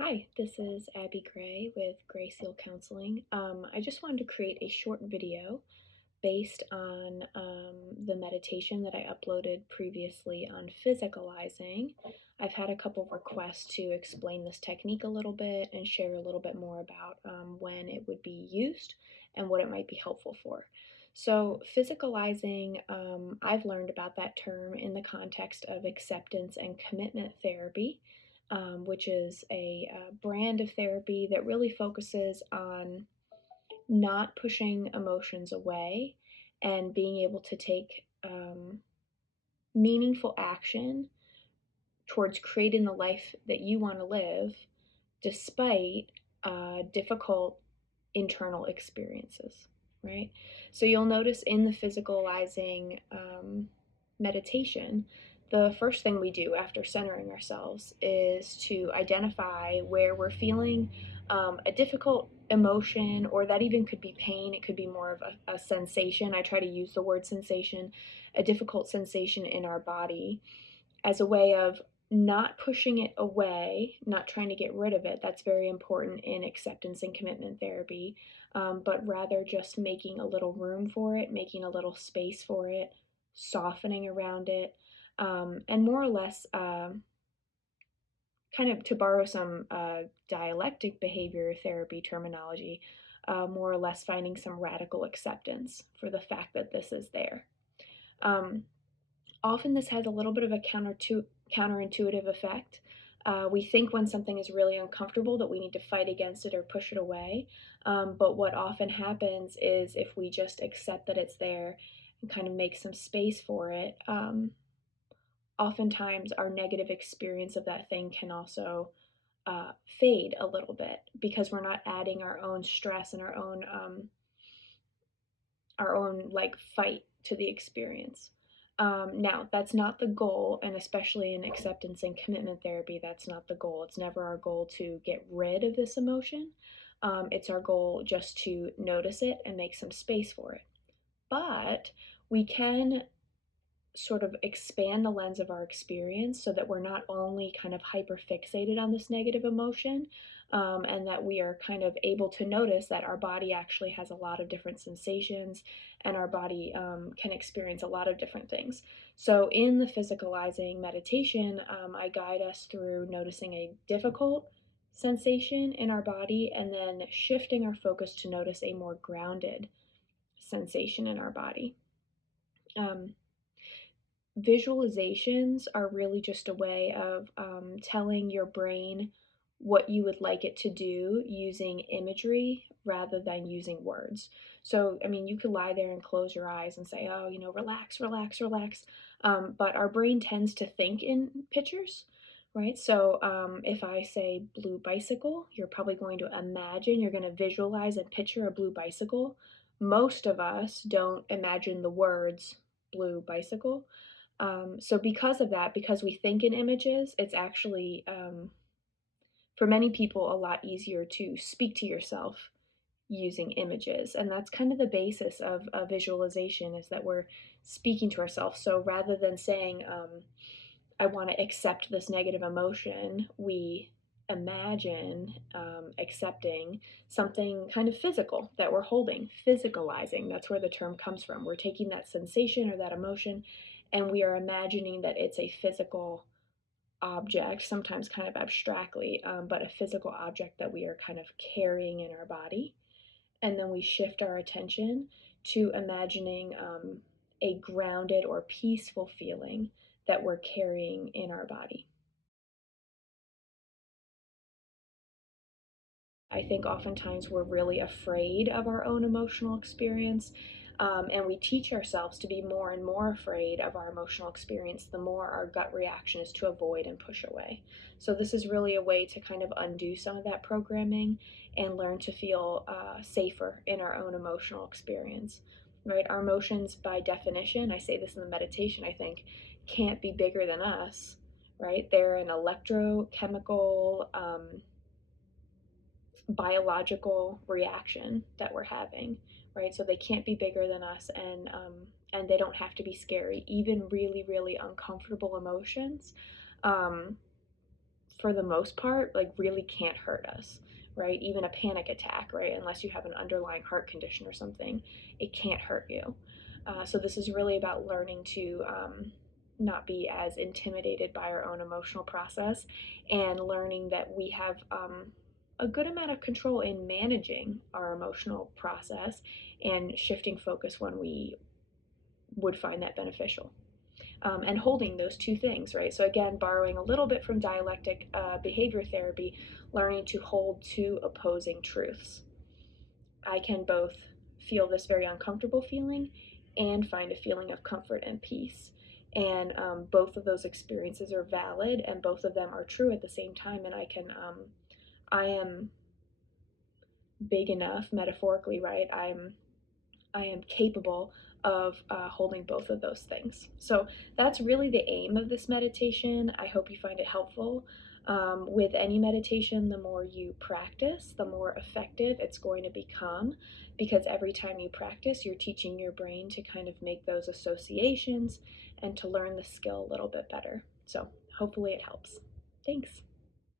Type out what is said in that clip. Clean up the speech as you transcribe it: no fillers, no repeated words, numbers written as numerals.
Hi, this is Abby Gray with Gray Seal Counseling. I just wanted to create a short video based on the meditation that I uploaded previously on physicalizing. I've had a couple of requests to explain this technique a little bit and share a little bit more about when it would be used and what it might be helpful for. So, physicalizing, I've learned about that term in the context of acceptance and commitment therapy, which is a brand of therapy that really focuses on not pushing emotions away and being able to take meaningful action towards creating the life that you want to live despite difficult internal experiences, right? So you'll notice in the physicalizing meditation, the first thing we do after centering ourselves is to identify where we're feeling a difficult emotion, or that even could be pain. It could be more of a sensation. I try to use the word sensation, a difficult sensation in our body, as a way of not pushing it away, not trying to get rid of it. That's very important in acceptance and commitment therapy, but rather just making a little room for it, making a little space for it, softening around it, and more or less, kind of to borrow some dialectic behavior therapy terminology, more or less finding some radical acceptance for the fact that this is there. Um, Often this has a little bit of a counterintuitive effect. We think when something is really uncomfortable that we need to fight against it or push it away. But what often happens is if we just accept that it's there and kind of make some space for it, oftentimes our negative experience of that thing can also fade a little bit because we're not adding our own stress and our own like fight to the experience. Now, that's not the goal, and especially in acceptance and commitment therapy, that's not the goal. It's never our goal to get rid of this emotion. It's our goal just to notice it and make some space for it. But we can sort of expand the lens of our experience so that we're not only kind of hyper fixated on this negative emotion, and that we are kind of able to notice that our body actually has a lot of different sensations and our body can experience a lot of different things. So, in the physicalizing meditation, I guide us through noticing a difficult sensation in our body and then shifting our focus to notice a more grounded sensation in our body. Um, Visualizations are really just a way of telling your brain what you would like it to do using imagery rather than using words. So, I mean, you could lie there and close your eyes and say, oh, relax, relax, relax. But our brain tends to think in pictures, right? So, if I say blue bicycle, you're probably going to imagine, you're going to visualize and picture a blue bicycle. Most of us don't imagine the words blue bicycle. So because of that, because we think in images, it's actually, for many people, a lot easier to speak to yourself using images. And that's kind of the basis of a visualization, is that we're speaking to ourselves. So rather than saying, I want to accept this negative emotion, we imagine accepting something kind of physical that we're holding. Physicalizing, that's where the term comes from. We're taking that sensation or that emotion and we are imagining that it's a physical object, sometimes kind of abstractly, but a physical object that we are kind of carrying in our body. And then we shift our attention to imagining a grounded or peaceful feeling that we're carrying in our body. I think oftentimes we're really afraid of our own emotional experience, and we teach ourselves to be more and more afraid of our emotional experience the more our gut reaction is to avoid and push away. So, this is really a way to kind of undo some of that programming and learn to feel safer in our own emotional experience. Right? Our emotions, by definition, I say this in the meditation, I think, can't be bigger than us. Right? They're an electrochemical, biological reaction that we're having, right? So they can't be bigger than us, and they don't have to be scary. Even really, really uncomfortable emotions, um, for the most part, like really can't hurt us, right? Even a panic attack, right? Unless you have an underlying heart condition or something, it can't hurt you. So this is really about learning to not be as intimidated by our own emotional process, and learning that we have a good amount of control in managing our emotional process and shifting focus when we would find that beneficial. And holding those two things, right? So, again, borrowing a little bit from dialectic behavior therapy, learning to hold two opposing truths. I can both feel this very uncomfortable feeling and find a feeling of comfort and peace. And both of those experiences are valid, and both of them are true at the same time. And I am big enough, metaphorically, right? I am capable of holding both of those things. So that's really the aim of this meditation. I hope you find it helpful. With any meditation, the more you practice, the more effective it's going to become, because every time you practice, you're teaching your brain to kind of make those associations and to learn the skill a little bit better. So hopefully it helps. Thanks.